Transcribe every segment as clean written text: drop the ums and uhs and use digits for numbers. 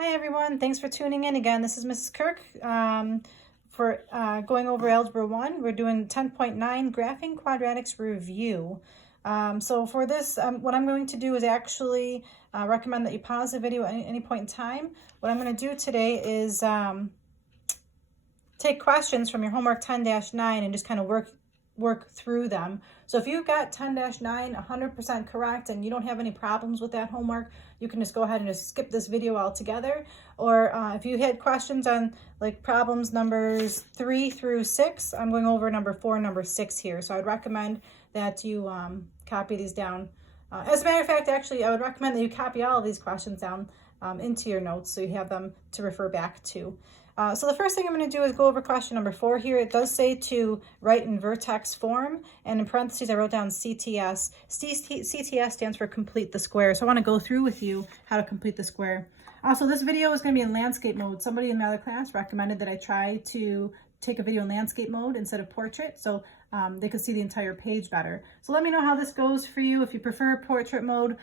Hi everyone, thanks for tuning in again. This is Mrs. Kirk for going over Algebra 1. We're doing 10.9 Graphing Quadratics Review. So for this, what I'm going to do is actually recommend that you pause the video at any point in time. What I'm going to do today is take questions from your homework 10-9 and just kind of work through them. So if you got 10-9 100% correct and you don't have any problems with that homework, you can just go ahead and just skip this video altogether. Or if you had questions on like problems numbers 3 through 6, I'm going over number 4 and number 6 here. So I'd recommend that you copy these down. As a matter of fact, actually, I would recommend that you copy all of these questions down into your notes so you have them to refer back to. So the first thing I'm going to do is go over question number 4 here. It does say to write in vertex form, and in parentheses I wrote down CTS. CTS stands for complete the square. So I want to go through with you how to complete the square. Also, this video is going to be in landscape mode. Somebody in my other class recommended that I try to take a video in landscape mode instead of portrait, so they could see the entire page better. So let me know how this goes for you. If you prefer portrait mode,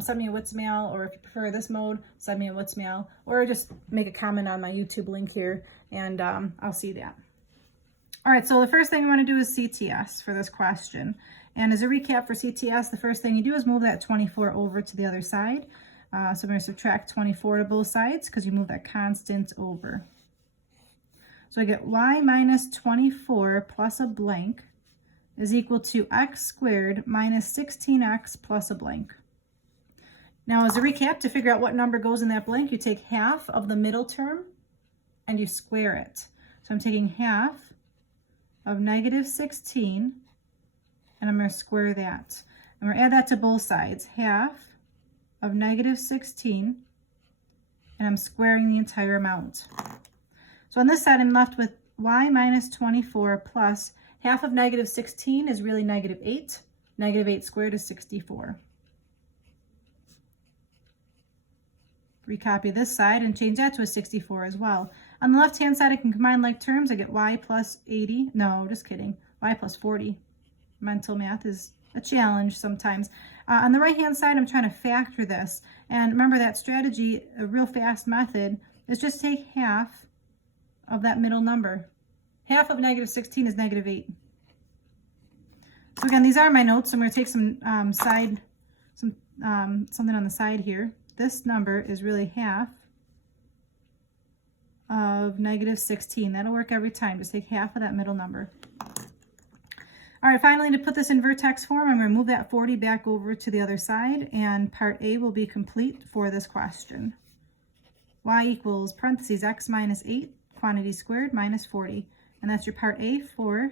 send me a Wits mail, or if you prefer this mode, send me a Wits mail, or just make a comment on my YouTube link here, and I'll see that. All right, so the first thing I want to do is CTS for this question. And as a recap for CTS, the first thing you do is move that 24 over to the other side. So I'm going to subtract 24 to both sides because you move that constant over. So I get y minus 24 plus a blank is equal to x squared minus 16x plus a blank. Now, as a recap, to figure out what number goes in that blank, you take half of the middle term and you square it. So I'm taking half of negative 16 and I'm going to square that. I'm going to add that to both sides. Half of negative 16 and I'm squaring the entire amount. So on this side, I'm left with y minus 24 plus half of negative 16 is really negative 8. Negative 8 squared is 64. Recopy this side and change that to a 64 as well. On the left-hand side, I can combine like terms. I get y plus 80. No, just kidding. Y plus 40. Mental math is a challenge sometimes. On the right-hand side, I'm trying to factor this. And remember that strategy, a real fast method, is just take half of that middle number. Half of negative 16 is negative 8. So again, these are my notes. So I'm going to take some something on the side here. This number is really half of negative 16. That'll work every time. Just take half of that middle number. All right, finally, to put this in vertex form, I'm going to move that 40 back over to the other side, and part A will be complete for this question. Y equals parentheses x minus 8 quantity squared minus 40. And that's your part A for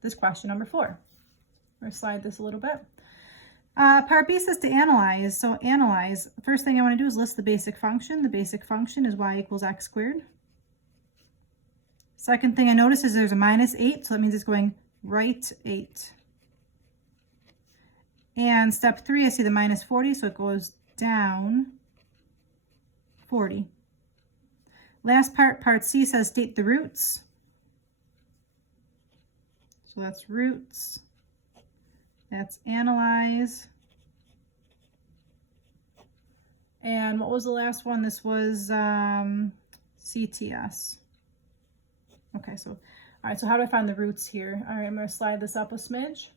this question number 4. I'm going to slide this a little bit. Part B says to analyze. So analyze, first thing I want to do is list the basic function. The basic function is y equals x squared. Second thing I notice is there's a minus 8, so that means it's going right 8. And step 3, I see the minus 40, so it goes down 40. Last part, part C, says state the roots. So that's roots. That's analyze. And what was the last one? This was CTS. Okay, so, all right, so how do I find the roots here? All right, I'm going to slide this up a smidge.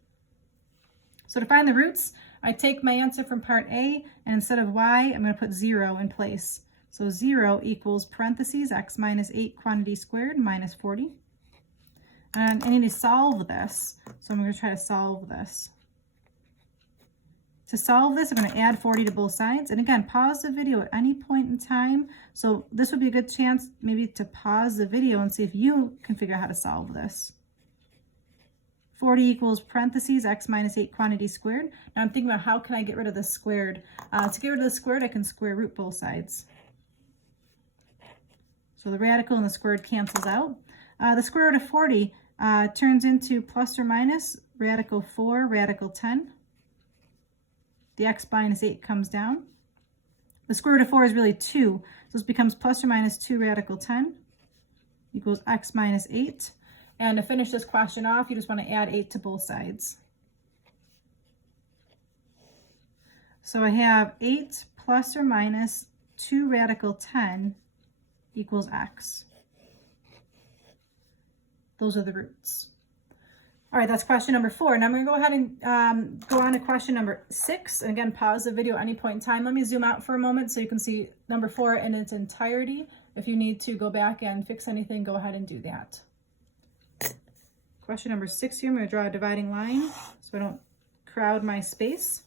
So to find the roots, I take my answer from part A, and instead of y, I'm going to put 0 in place. So 0 equals parentheses x minus 8 quantity squared minus 40. And I need to solve this. So I'm going to try to solve this. To solve this, I'm going to add 40 to both sides. And again, pause the video at any point in time. So this would be a good chance maybe to pause the video and see if you can figure out how to solve this. 40 equals parentheses x minus 8 quantity squared. Now I'm thinking about how can I get rid of the squared. To get rid of the squared, I can square root both sides. So the radical and the squared cancels out. The square root of 40 turns into plus or minus radical 4, radical 10. The x minus 8 comes down. The square root of 4 is really 2. So this becomes plus or minus 2 radical 10 equals x minus 8. And to finish this question off, you just want to add 8 to both sides. So I have 8 plus or minus 2 radical 10 equals x. Those are the roots. All right, that's question number 4. Now I'm going to go ahead and go on to question number 6. And again, pause the video at any point in time. Let me zoom out for a moment so you can see number 4 in its entirety. If you need to go back and fix anything, go ahead and do that. Question number 6 here, I'm going to draw a dividing line so I don't crowd my space.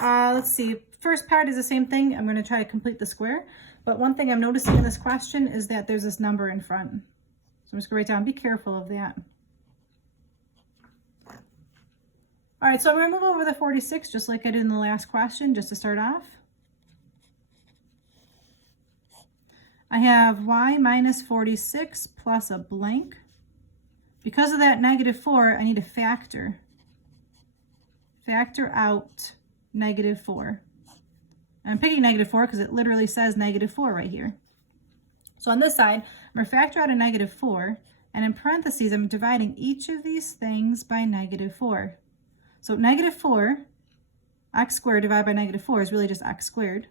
Let's see, first part is the same thing. I'm going to try to complete the square. But one thing I'm noticing in this question is that there's this number in front. So I'm just going to write down, be careful of that. All right, so I'm going to move over the 46 just like I did in the last question, just to start off. I have y minus 46 plus a blank. Because of that -4, I need to factor out -4. And I'm picking -4 because it literally says -4 right here. So on this side, I'm going to factor out a -4, and in parentheses, I'm dividing each of these things by -4. So -4, x squared divided by -4 is really just x squared.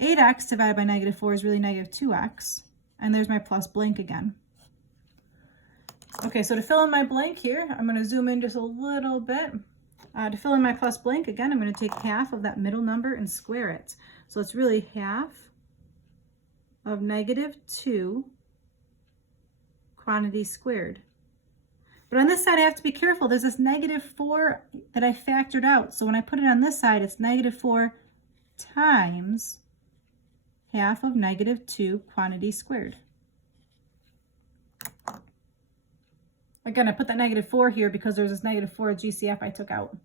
8x divided by -4 is really -2x. And there's my plus blank again. Okay, so to fill in my blank here, I'm going to zoom in just a little bit. To fill in my plus blank, again, I'm going to take half of that middle number and square it. So it's really half of -2 quantity squared. But on this side, I have to be careful. There's this -4 that I factored out. So when I put it on this side, it's -4 times half of -2 quantity squared. Again, I put that -4 here because there's this -4 GCF I took out.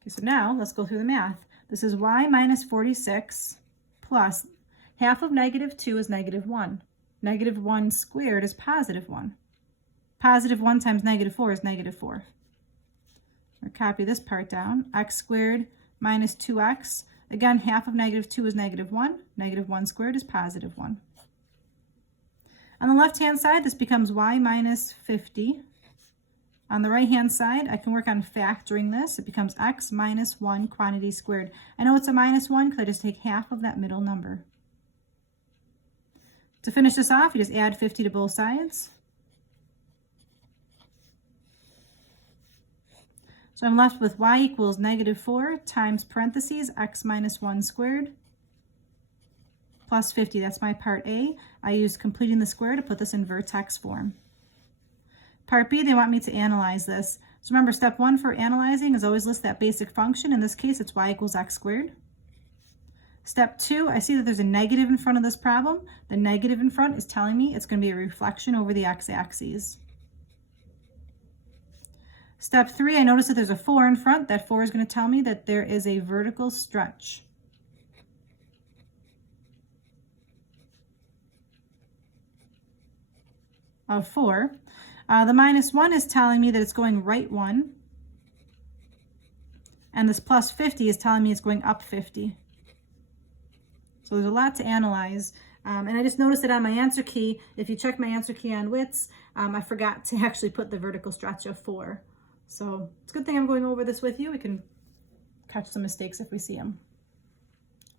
Okay, so now let's go through the math. This is y minus 46 plus half of -2 is -1. -1 squared is +1. +1 times -4 is -4. I'll copy this part down. X squared minus 2x. Again, half of -2 is -1. -1 squared is +1. On the left-hand side, this becomes y minus 50. On the right-hand side, I can work on factoring this. It becomes x minus 1 quantity squared. I know it's a -1 because I just take half of that middle number. To finish this off, you just add 50 to both sides. So I'm left with y equals -4 times parentheses x minus 1 squared plus 50. That's my part A. I used completing the square to put this in vertex form. Part B, they want me to analyze this. So remember, step 1 for analyzing is always list that basic function. In this case, it's y equals x squared. Step 2, I see that there's a negative in front of this problem. The negative in front is telling me it's going to be a reflection over the x-axis. Step 3, I notice that there's a 4 in front. That 4 is going to tell me that there is a vertical stretch. Of 4. The -1 is telling me that it's going right 1. And this plus 50 is telling me it's going up 50. So there's a lot to analyze. And I just noticed that on my answer key, if you check my answer key on WITS, I forgot to actually put the vertical stretch of 4. So it's a good thing I'm going over this with you. We can catch some mistakes if we see them.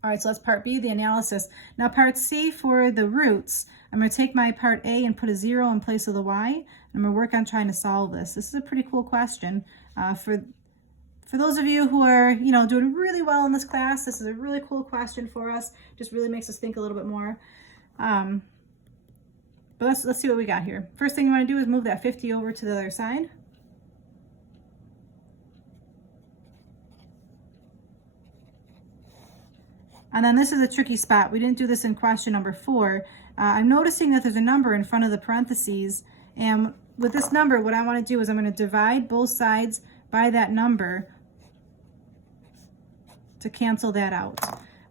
All right, so that's part B, the analysis. Now part C, for the roots, I'm going to take my part A and put a 0 in place of the y. And I'm going to work on trying to solve this. This is a pretty cool question. For those of you who are, doing really well in this class, this is a really cool question for us. Just really makes us think a little bit more. But let's see what we got here. First thing you want to do is move that 50 over to the other side. And then this is a tricky spot. We didn't do this in question number 4. I'm noticing that there's a number in front of the parentheses. And with this number, what I want to do is I'm going to divide both sides by that number to cancel that out.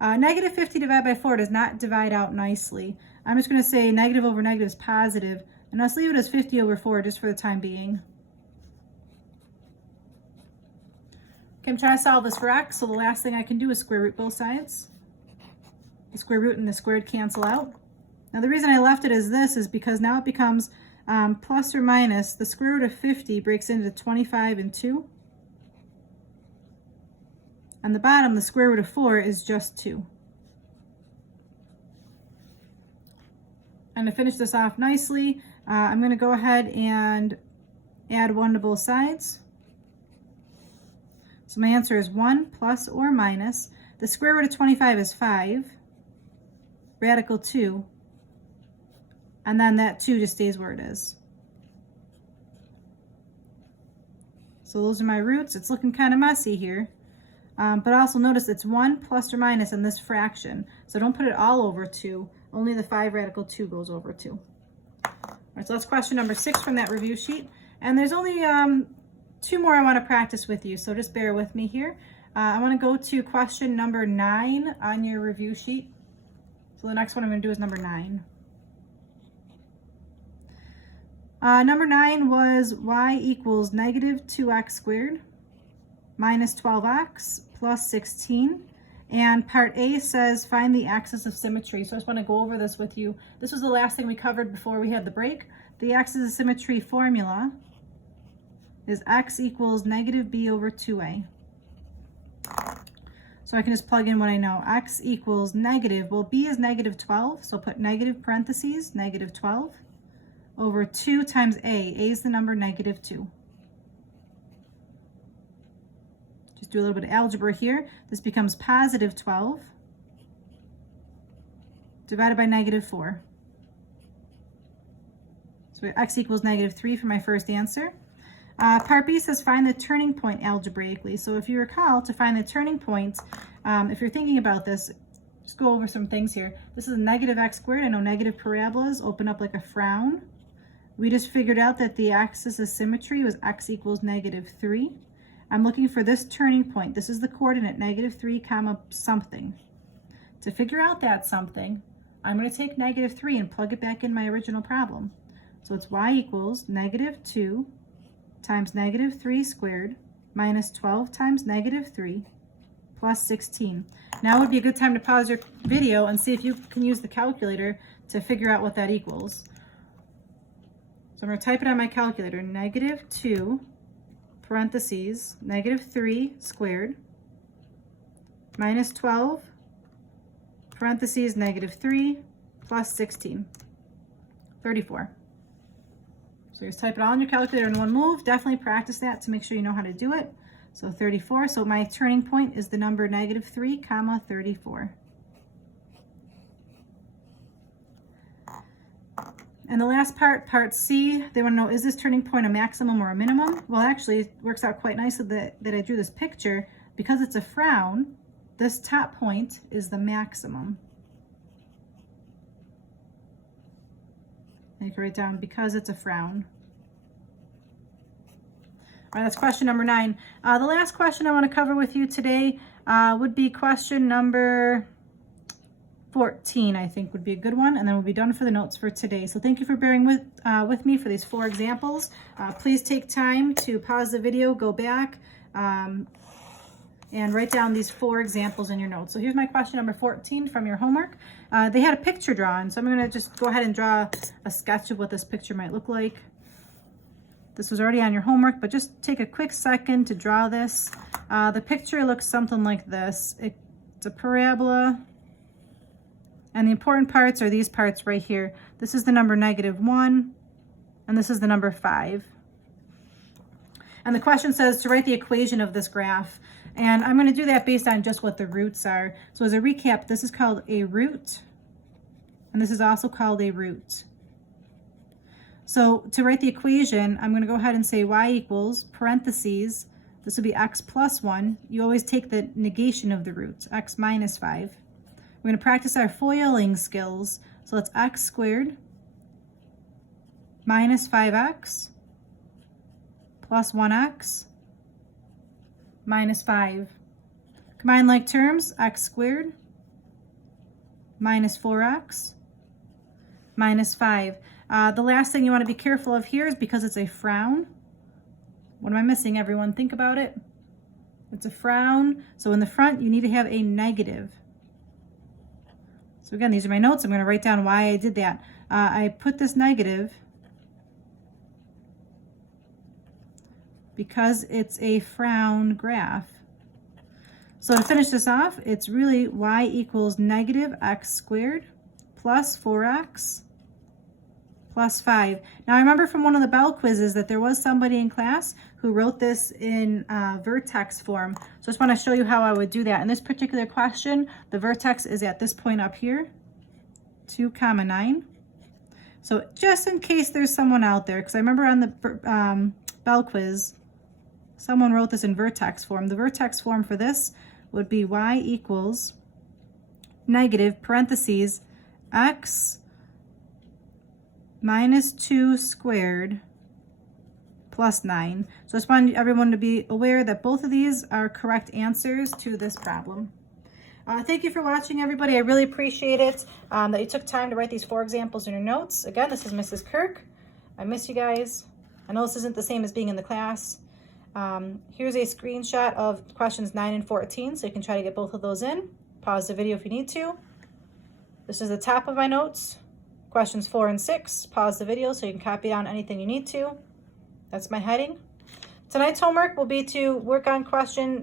-50 divided by 4 does not divide out nicely. I'm just going to say negative over negative is positive. And let's leave it as 50 over 4 just for the time being. Okay, I'm trying to solve this for x, so the last thing I can do is square root both sides. The square root and the squared cancel out. Now the reason I left it as this is because now it becomes plus or minus, the square root of 50 breaks into 25 and 2. On the bottom, the square root of 4 is just 2. And to finish this off nicely, I'm going to go ahead and add 1 to both sides. So my answer is 1 plus or minus. The square root of 25 is 5, radical 2, and then that 2 just stays where it is. So those are my roots. It's looking kind of messy here. But also notice it's 1 plus or minus in this fraction. So don't put it all over 2. Only the 5 radical 2 goes over 2. All right, so that's question number 6 from that review sheet. And there's only 2 more I want to practice with you, so just bear with me here. I want to go to question number 9 on your review sheet. So the next one I'm going to do is number 9. Number 9 was y equals negative 2x squared minus 12x plus 16. And part A says find the axis of symmetry. So I just want to go over this with you. This was the last thing we covered before we had the break. The axis of symmetry formula is x equals negative b over 2a. So I can just plug in what I know. X equals negative, well, b is negative 12, so put negative parentheses, negative 12, over 2 times a. A is the number negative 2. Just do a little bit of algebra here. This becomes positive 12 divided by negative 4. So x equals negative 3 for my first answer. Part B says find the turning point algebraically. So if you recall, to find the turning point, if you're thinking about this, just go over some things here. This is a negative x squared. I know negative parabolas open up like a frown. We just figured out that the axis of symmetry was x equals negative 3. I'm looking for this turning point. This is the coordinate negative 3 comma something. To figure out that something, I'm going to take negative 3 and plug it back in my original problem. So it's y equals negative 2 times negative 3 squared minus 12 times negative 3 plus 16. Now would be a good time to pause your video and see if you can use the calculator to figure out what that equals. So I'm going to type it on my calculator. Negative 2 parentheses negative 3 squared minus 12 parentheses negative 3 plus 16. 34. So just type it all in your calculator in one move. Definitely practice that to make sure you know how to do it. So 34. So my turning point is the number negative 3 comma 34. And the last part, part C, they want to know, is this turning point a maximum or a minimum? Well, actually, it works out quite nicely that I drew this picture. Because it's a frown, this top point is the maximum. And you can write down because it's a frown. All right, that's question number 9. The last question I want to cover with you today would be question number 14, I think would be a good one, and then we'll be done for the notes for today. So thank you for bearing with me for these 4 examples. Please take time to pause the video, go back, and write down these 4 examples in your notes. So here's my question number 14 from your homework. They had a picture drawn, so I'm going to just go ahead and draw a sketch of what this picture might look like. This was already on your homework, but just take a quick second to draw this. The picture looks something like this. It's a parabola, and the important parts are these parts right here. This is the number negative 1, and this is the number 5. And the question says to write the equation of this graph. And I'm going to do that based on just what the roots are. So as a recap, this is called a root, and this is also called a root. So to write the equation, I'm going to go ahead and say y equals parentheses. This would be x plus 1. You always take the negation of the roots, x minus 5. We're going to practice our FOILing skills. So it's x squared minus 5x plus 1x minus 5. Combine like terms, x squared minus 4x minus 5. The last thing you want to be careful of here is because it's a frown. What am I missing, everyone? Think about it. It's a frown. So in the front, you need to have a negative. So again, these are my notes. I'm going to write down why I did that. I put this negative because it's a frown graph. So to finish this off, it's really y equals negative x squared plus 4x plus 5. Now, I remember from one of the Bell quizzes that there was somebody in class who wrote this in vertex form. So I just want to show you how I would do that. In this particular question, the vertex is at this point up here, 2, 9. So just in case there's someone out there, because I remember on the Bell quiz, someone wrote this in vertex form. The vertex form for this would be y equals negative parentheses x minus 2 squared plus 9. So I just want everyone to be aware that both of these are correct answers to this problem. Thank you for watching, everybody. I really appreciate it that you took time to write these 4 examples in your notes. Again, this is Mrs. Kirk. I miss you guys. I know this isn't the same as being in the class. Here's a screenshot of questions 9 and 14, so you can try to get both of those in. Pause the video if you need to. This is the top of my notes. Questions 4 and 6. Pause the video so you can copy down anything you need to. That's my heading. Tonight's homework will be to work on questions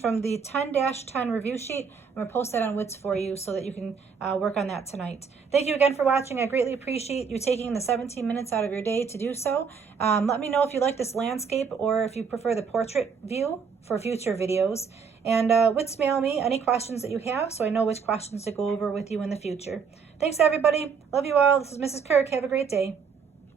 from the 10-10 review sheet. I'm going to post that on WITS for you so that you can work on that tonight. Thank you again for watching. I greatly appreciate you taking the 17 minutes out of your day to do so. Let me know if you like this landscape or if you prefer the portrait view for future videos. And WITS mail me any questions that you have so I know which questions to go over with you in the future. Thanks, everybody. Love you all. This is Mrs. Kirk. Have a great day.